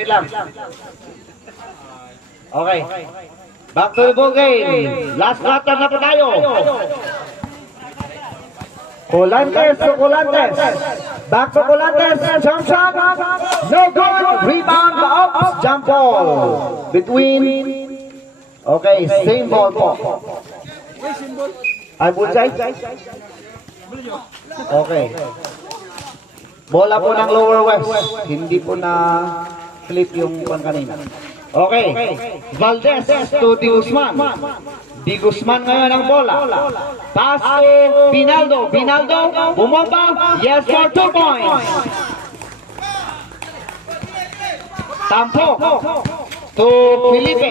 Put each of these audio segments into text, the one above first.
Wait lang. Okay. Back to the ball game. Last quarter na po tayo. Colantes to Colantes. Back to Colantes. Jump shot. No good. Rebound up. Jump ball. Between. Okay, same ball po. Ay, bullseye? Okay. Bola po ng lower west. Hindi po na flip yung pan kanina. Okay. Valdez to Di Guzman. Di Guzman ngayon ang bola. Pass to Binaldo. Binaldo, bumomba. Yes for 2 points. Tampo to Felipe.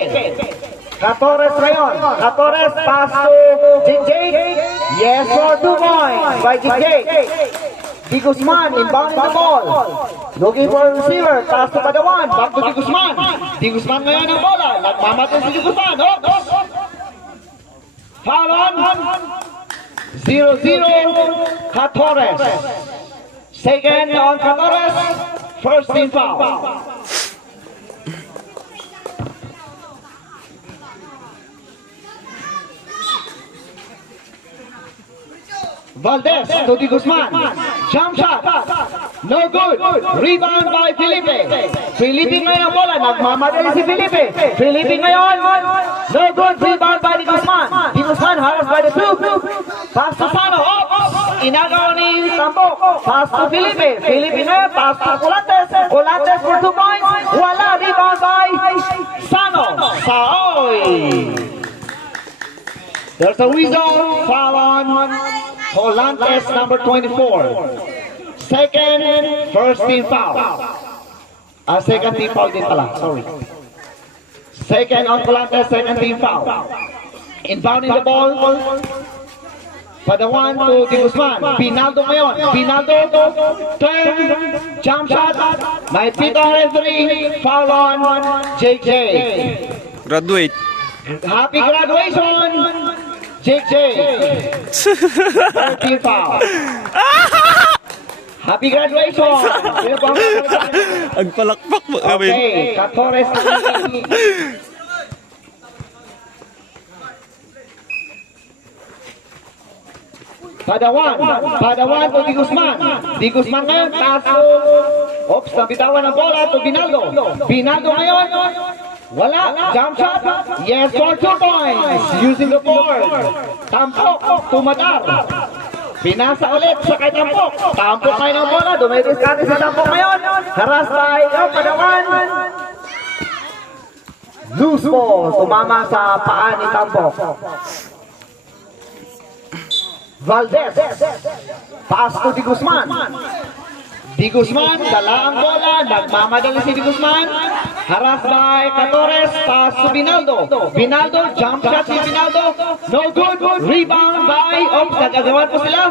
Catores ngayon. Catores pass to JJ. Yes for 2 points by JJ. Di Guzman inbounding the ball. Looking for a receiver. Pass to Padawan. Back to Di Guzman. Di Guzman ngayon ang bola. Nagmamatin si Di Guzman. Foul on. 0-0. Catores. Second on Catores. First team foul. Valdez to Di Guzman. Jump shot. No good. Rebound by Felipe. Felipe ngayon ang bola. Nagmamadali si Felipe. Felipe ngayon. No good. Rebound by Di Guzman. Di Guzman harassed by the two. Pass to Sano. Inagaw ni Tampo. Pass to Felipe. Felipe ngayon. Pass to Colantes. Colantes for 2 points. Wala. Rebound by Sano. Saoy. There's a whistle. Foul on Colantes, number 24. Second, first team foul. Second team foul din pala, sorry. Second on Colantes, second team foul. Inbounding the ball. Padawan to Di Guzman. Binaldo ngayon. Binaldo, turn, jump shot. May pito referee. Foul on JJ. Graduate. Happy graduation, JJ. Third team foul. Happy graduation. Agpalakpak mo kami. Okay, Catores. Padawan to Di Guzman. Di Guzman ngayon, taso. Oops, nabitawan ng bola to Binaldo. Binaldo ngayon. Wala. Jump shot. Yes for 2 points. Using the board. Tampok to Madar. Pinasa ulit sa kay Tampok. Tampok ngayon ang bola. Dumidiskarte sa Tampok ngayon. Haras by Padawan. Loose ball. Tumama sa paa ni Tampok. Valdez. Pass to Di Guzman. Di Guzman, dala ang bola. Nagmamadali si Di Guzman. Haras by Catores. Pass to Binaldo. Binaldo, jump shot si Binaldo. No good. Rebound by, nagagawan po sila.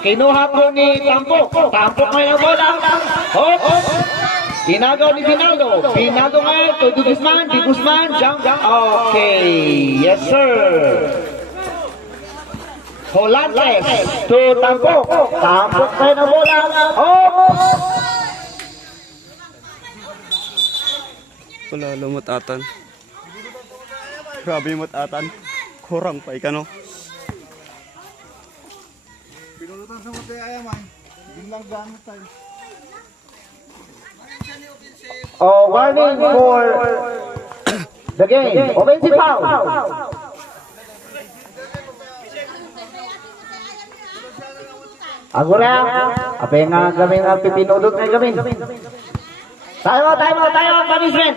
Kinuha po ni Tampok. Tampok ngayon ang bola. Inagaw ni Binaldo. Binaldo ngayon to Di Guzman. Di Guzman, jump. Okay. Yes, sir. Colantes to Tampok. Tampok tayo ng bola. Wala, lumutatan. Grabe yung matatan. Kurang pa ika, no? Pinulutan sa mati ayaman. Biglang gamit tayo. Warning for the game. Offensive foul. Agora, apa yang kami pipinudot na gamin? Tayo, punishment.